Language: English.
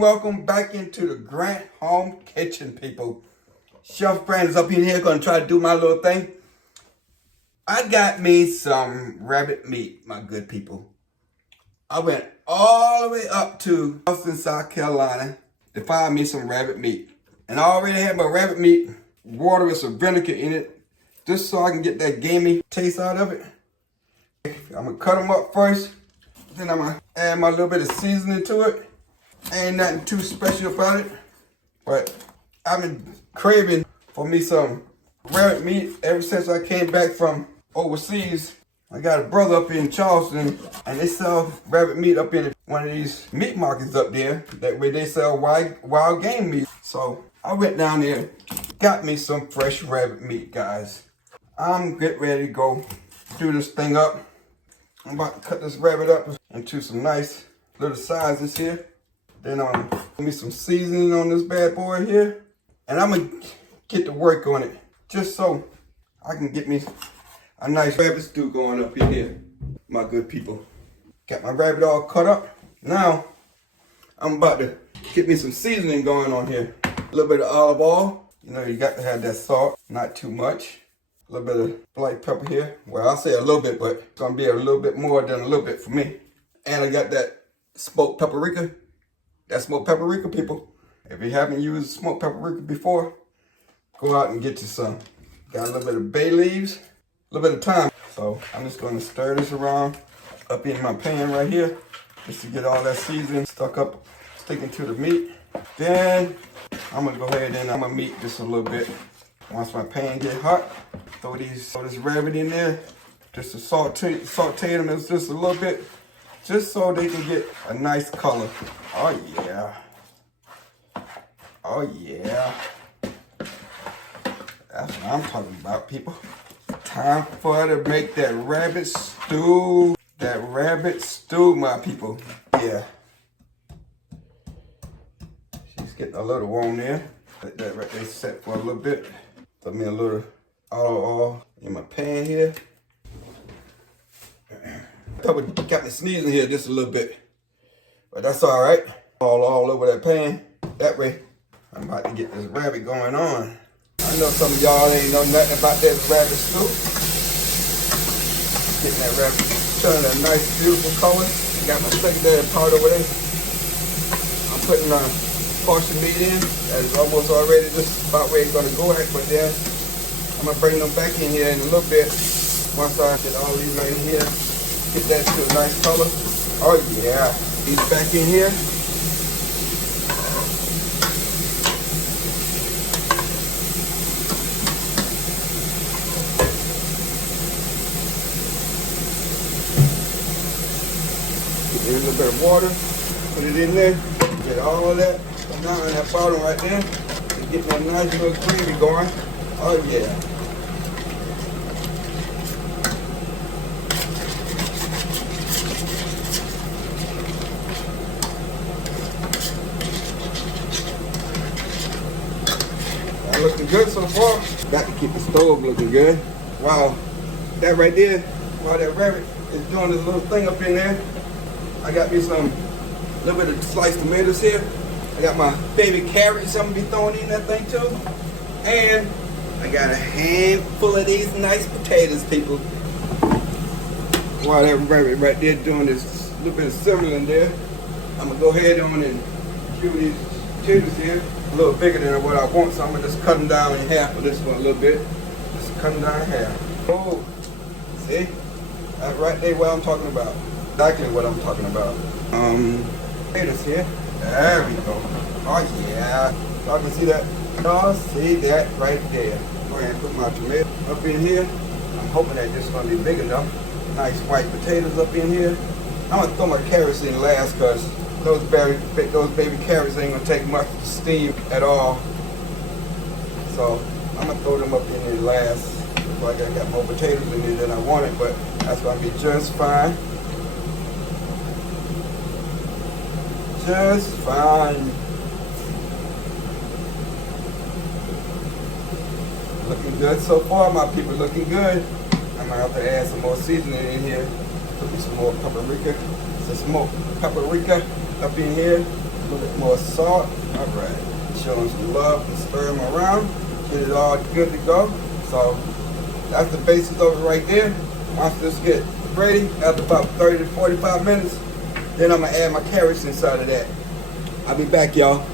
Welcome back into the Grant Home Kitchen, people. Chef Brand is up in here gonna try to do my little thing. I got me some rabbit meat, my good people. I went all the way up to Austin, South Carolina to find me some rabbit meat. And I already had my rabbit meat water with some vinegar in it, just so I can get that gamey taste out of it. I'm gonna cut them up first, then I'm gonna add my little bit of seasoning to it. Ain't nothing too special about it, but I've been craving for me some rabbit meat ever since I came back from overseas. I got a brother up in Charleston, and they sell rabbit meat up in one of these meat markets up there, that way they sell wild game meat. So I went down there, got me some fresh rabbit meat, guys. I'm getting ready to go do this thing up. I'm about to cut this rabbit up into some nice little sizes here. Then put me some seasoning on this bad boy here. And I'm gonna get to work on it, just so I can get me a nice rabbit stew going up in here, my good people. Got my rabbit all cut up. Now, I'm about to get me some seasoning going on here. A little bit of olive oil. You know, you got to have that salt, not too much. A little bit of black pepper here. Well, I'll say a little bit, but it's gonna be a little bit more than a little bit for me. And I got that smoked paprika. That smoked paprika, people. If you haven't used smoked paprika before, go out and get you some. Got a little bit of bay leaves, a little bit of thyme. So I'm just gonna stir this around up in my pan right here, just to get all that seasoning sticking to the meat. Then I'm gonna go ahead and I'm gonna meat just a little bit. Once my pan get hot, throw this rabbit in there, just to saute them just a little bit, just so they can get a nice color. Oh yeah. Oh yeah. That's what I'm talking about, people. Time for her to make that rabbit stew. That rabbit stew, my people. Yeah. She's getting a little warm there. Let that right there set for a little bit. Put me a little olive oil in my pan here. Probably got me sneezing here just a little bit, but that's all right. All over that pan. That way, I'm about to get this rabbit going on. I know some of y'all ain't know nothing about that rabbit stew. Getting that rabbit turning a nice, beautiful color. Got my secondary part over there. I'm putting portion meat in. That is almost already just about where it's gonna go at, but then I'm gonna bring them back in here in a little bit. Once I get all these right here, get that to a nice color. Oh yeah, these back in here. Get a little bit of water, put it in there, get all of that. Now in that bottom right there, to get that nice little gravy going. Oh yeah. That looking good so far. Got to keep the stove looking good. Wow, that right there, while that rabbit is doing this little thing up in there, I got me some little bit of sliced tomatoes here. I got my baby carrots I'm gonna be throwing in that thing too. And I got a handful of these nice potatoes, people. While that rabbit right there doing this little bit of simmering there, I'm gonna go ahead on and cube these potatoes here. A little bigger than what I want, so I'm gonna just cut them down in half for this one a little bit. Just cut them down in half. Oh, see? That's right there what I'm talking about. Exactly what I'm talking about. Potatoes here. There we go. Oh yeah. Y'all can see that? Y'all see that right there. Go ahead and put my tomato up in here. I'm hoping that this is gonna be big enough. Nice white potatoes up in here. I'm gonna throw my carrots in last because those baby carrots ain't gonna take much steam at all. So I'm gonna throw them up in there last. Looks like I got more potatoes in there than I wanted, but that's gonna be just fine. Just fine. Looking good so far, my people, looking good. I'm gonna have to add some more seasoning in here. Put me some more paprika. Some smoked paprika up in here. A little bit more salt. All right. Show them some love and stir them around. Get it all good to go. So that's the basis of it right there. Once this gets ready, after about 30 to 45 minutes, then I'm gonna add my carrots inside of that. I'll be back, y'all.